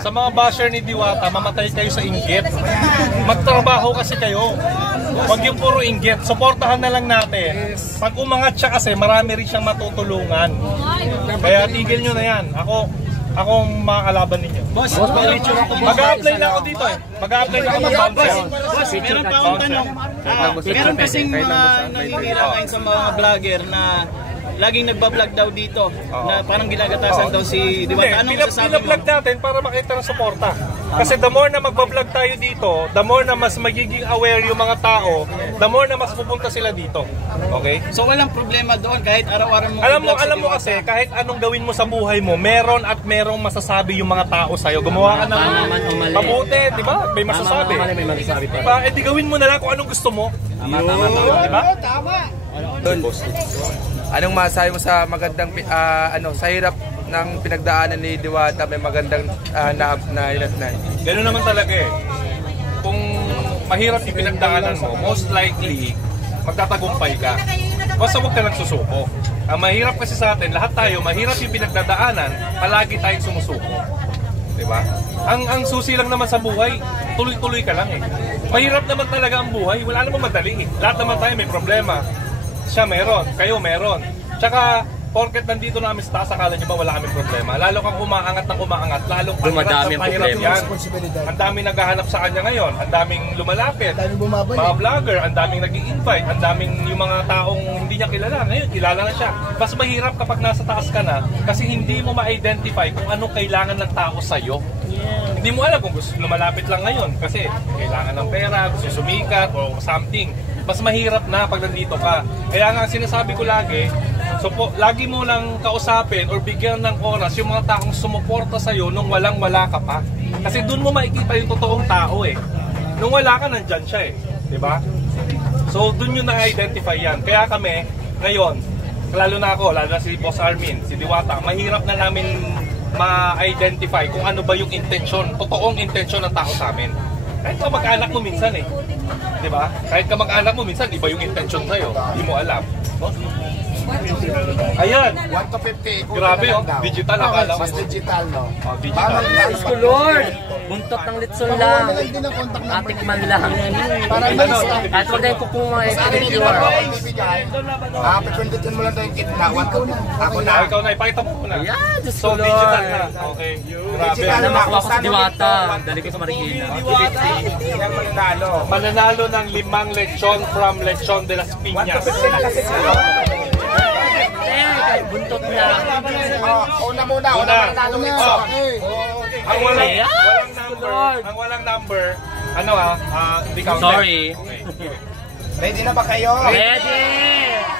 Sa mga basher ni Diwata, mamatay kayo sa inggit. Magtrabaho kasi kayo. Huwag yung puro inggit. Suportahan na lang natin. Pag umangat siya kasi, marami rin siyang matutulungan. Kaya tigil nyo na yan. Akong makakalaban ninyo. Boss, mag-a-apply na ako dito eh. Mag-a-apply na ako ng bouncer. Boss, meron pa akong tanong. Meron kasing nanginira ngayon sa mga vlogger na laging nagbablog daw dito na parang ginagatasan daw si Diwata. Anong masasabi mo? Pinablog natin para makita ng suporta. Kasi the more na magbablog tayo dito, the more na mas magiging aware yung mga tao, the more na mas pupunta sila dito. Okay? So walang problema doon kahit araw-araw mo alam mo kasi kahit anong gawin mo sa buhay mo, meron at merong masasabi yung mga tao sa'yo. Gumawa ka ng mabuti, di ba? May masasabi. Diba? Eh di gawin mo na lang kung anong gusto mo. Diba? Tama. Anong masasabi mo sa magandang sa hirap ng pinagdaanan ni Diwata, may magandang na. Ganoon naman talaga eh. Kung mahirap yung pinagdaanan mo, most likely magtatagumpay ka. Basta huwag ka lang susuko. Ang mahirap kasi sa atin, lahat tayo, mahirap yung pinagdadaanan, palagi tayong sumusuko. Diba? Ang susi lang naman sa buhay, tuloy-tuloy ka lang eh. Mahirap naman talaga ang buhay, wala namang madali eh. Lahat naman tayo may problema. Siya meron, kayo meron. Tsaka, porket nandito namin sa taas, akala nyo ba wala kaming problema? Lalo kang umaangat ng umaangat, lalong dumadami ang problema yan. Ang daming naghahanap sa kanya ngayon, ang daming lumalapit, mga vlogger, ang daming nag-i-invite, ang daming yung mga taong hindi niya kilala. Ngayon, kilala na siya. Mas mahirap kapag nasa taas ka na, kasi hindi mo ma-identify kung anong kailangan ng tao sa'yo. Hindi mo alam kung gusto lumalapit lang ngayon, kasi kailangan ng pera, gusto sumikat, o something. Mas mahirap na pag nandito ka. Kaya nga sinasabi ko lagi, lagi mo lang kausapin or bigyan ng oras yung mga taong sumuporta sa'yo nung walang-wala ka pa. Kasi doon mo makikita yung totoong tao eh. Nung wala ka, nandyan siya eh. Diba? So doon yung na-identify yan. Kaya kami, ngayon, lalo na ako, lalo na si Boss Armin, si Diwata, mahirap na namin ma-identify kung ano ba yung intensyon, totoong intensyon ng tao sa amin. Kahit kamag-anak mo minsan eh. Diba? Kahit kamag-anak mo minsan, iba yung intensyon sa'yo. Hindi mo alam. No? Ayan! 1 to 50. Grabe oh, digital akala mo. Mas digital, no? Oh, digital. Diyos ko Lord! Buntot ng litson lang. Atik man lang. Para nice lang. Kahit wag na yung kukumay. Pindutin mo lang tayo yung kitna. Ako na. Ikaw na, ipakita mo muna. Yeah, Diyos So ko Lord. digital na. Okay. Grabe. Sana makuha ko sa Diwata. Dali ko sa Marikina. Mananalo ng 5 lechon from Lechon de las Piñas. Kahit buntot na. Una muna. Ang walang number, ano hindi counted. Sorry. Okay. Ready na ba kayo? Ready!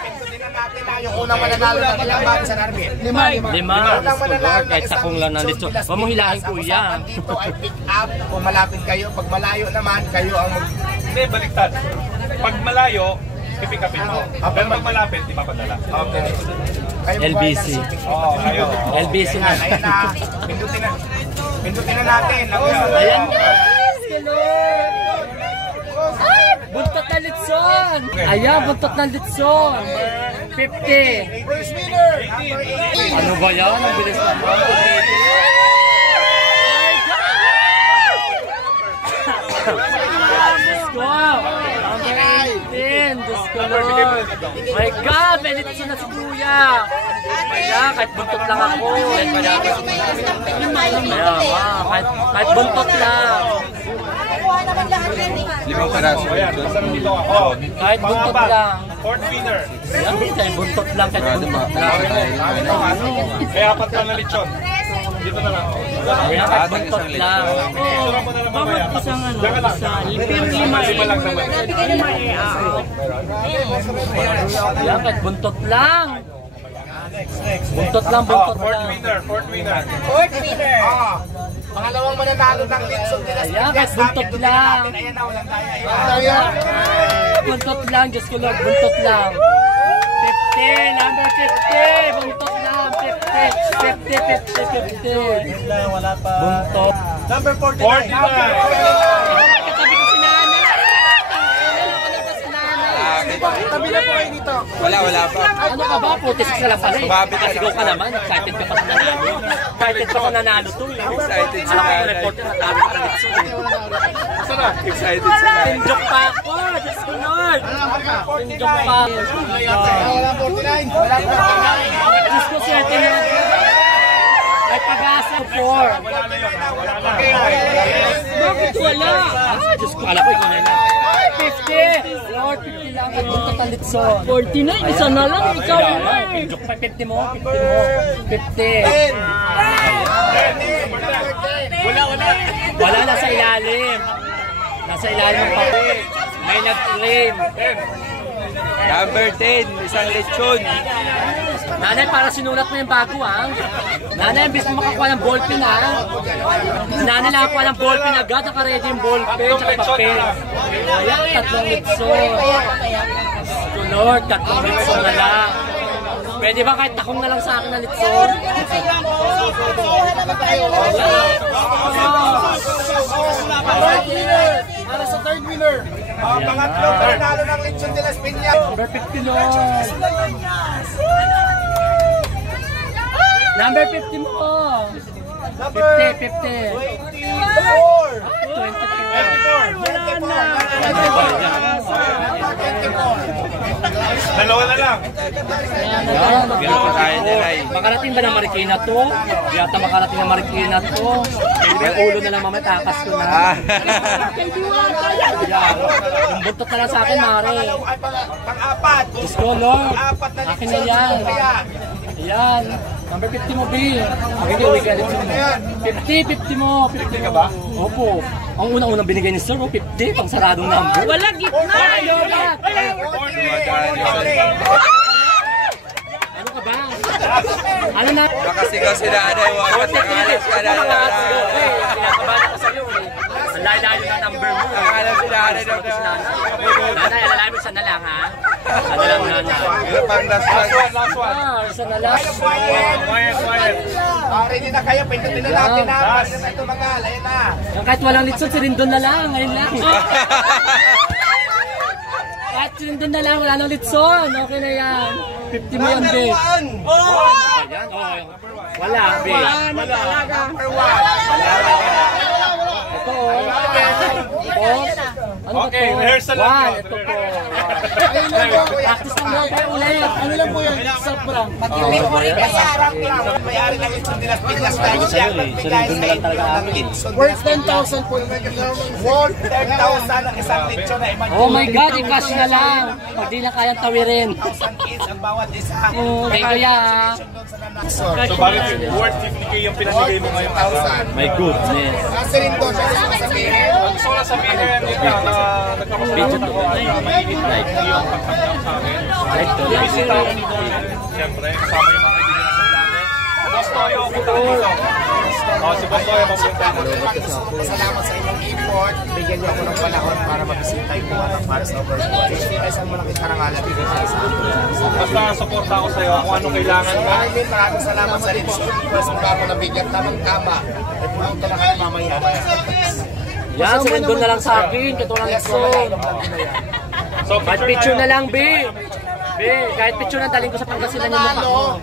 Pindutin na natin na yung unang mananalo ng ilang bag sa Armin. 5. Unang mananalo Kahit sakong lang ng litson. Huwag mong hilahin kuya. Dito ay pick up kung malapit kayo. Pag malayo naman, kayo ang Hindi, baliktad. Pag malayo, pipikapin mo. Pero pag malapit, di papadala. Okay. LBC. Oo, kayo. LBC na. Ayan na. Pindutin na natin. Ayan guys! Buntot na litson! Ayan, buntot na litson! 50! First winner! Ano ba yan? Ang bilis naman! Diyos ko! Number 18! Diyos ko Lord! My God! May litson na si Kuya! Kaya kahit buntot lang ako! Kahit buntot lang! Limang peraso. Ayan, basta nandito ako. Kahit buntot lang. Fourth winner. Yan, kahit buntot lang, kahit buntot lang. Kaya apat lang na lechon. Dito na lang. Yan, kahit buntot lang. Sura mo na lang mamaya. Isang ano, Diyan ka lang. lima lang naman. Yan, kahit buntot lang. Buntot lang, buntot lang. Fourth winner. Pangalawang mananalo ng Litson de las Ayan, kahit buntot lang. Ayan na, walang daya. Buntot lang, Diyos ko Lord, buntot lang. 50, number 50, buntot lang, 50. Wala pa. Buntot. Number 49. Katabi ko si Nana. Tabi na po kayo dito. Wala pa. Ano ka ba? 46 na lang pala eh. Sumabit ka Nakasigaw ka naman. Excited ka pa sa nanalo. Excited ka pa nanalo to eh. Excited si Alam ko nanay. reporter na tawag ka na Litson eh. Excited si nanay. Tinjok pa ako! Diyos ko Lord! Tinjok pa ako. Diyos ko swerte mo. Ay pag-asa 4. Bakit wala? Ah, Diyos ko. Alam ko ikaw na. 50! Lord, 50 lang. At buntot ang Litson. 49, isa na lang. Ikaw na eh. Tinjok pa 50 mo. 50 mo. 50. Wala na sa ilalim. Nasa ilalim ng papel. May nag-claim. Number 10, isang lechon. Nanay, para sinulat mo yung bago ha. Nanay, imbis mo makakuha ng ballpen ha. Nanay, nakakuha ng ballpen agad. Naka-ready yung ballpen at papel. Ayan, 3 litson. So Lord, 3 litson na lang. Pwede ba kahit takong na lang sa akin na litson? Para sa third winner. Pangatlong panalo ng Lechon de las Piñas. Number 50 Lord. Number 50 mo. 50, 50. Dalawa na lang. Ganun pa tayo nilay. Makarating ba ng Marikina to? Yata makarating ng Marikina to. May ulo na lang mamaya, takas ko na. Yung buntot na lang sa akin, Mare. Pang-apat. Diyos ko, Lord. Pang-apat na Akin na yan. Ayan. Number 50 mo, B. Hindi, uwi ka rin mo. 50, 50 mo. 50 ka ba? Opo. Ang unang-unang binigay ni Sir, 50. Pang saradong number. Wala gitna! Ano ka ba? Ano na? Makasigaw si nanay. Wakas na kalas ka na nanay. Pinakabahan ako sa'yo eh. Ang layo-layo na number mo. Alam si nanay daw na. Nanay, alalamin mo isa na lang ha. Ano lang nanay. Pero pang last one. Isa na lang. Quiet. Ready na kayo. Pindutin na natin na. Balik na ito mga. Layan na. Yung kahit walang litson, si Rindon na lang. Ngayon lang. Kahit si Rindon na lang, wala nang litson. Okay na yan. 50 mo yan, B. Ayan, oh. Wala, B. Number 1. Ito, oh. Ano ba Okay, to? rehearsal lang One, to. ito po. Practice lang lang kayo ulit. Ano lang po yan? Sobrang. Mag-memory ka sa harap lang. May-ari ng Lechon de las Piñas tayo siya. Magbigay sa inyo ng Lechon. Worth 10,000 po. Worth 10,000 ang isang Lechon na imagine. Oh my God, i-cash na lang. Pag di na kayang tawirin. 1,000 each ang bawat isa. Thank you, ya. So bakit worth 50k yung pinamigay mo ngayon? 1,000. My goodness. Kasi rin doon, gusto ko sabihin. Ang gusto ko lang sabihin yun lang na nagkakasalamat ako na mainit na yung pagtanggap sa akin. Bisita ako dito. Siyempre, kasama yung mga kaibigan sa namin. Boss Toyo, punta ka dito. Si Boss Toyo, mapunta na. Salamat sa inyong import. Bigyan niyo ako ng panahon para mabisita yung Diwata para sa Overboard. Isang malaking karangalan bigyan sa isa. Basta suporta ako sa'yo kung anong kailangan mo. Maraming salamat sa Lechon. Mas mukha ako nabigyan tamang-tama. Ay pumunta na kayo mamaya. Yan, sinendon na lang sa akin. Katulad ng phone. So, Kahit picture na lang, B. B, kahit picture na daling ko sa Pangasinan yung mukha mo.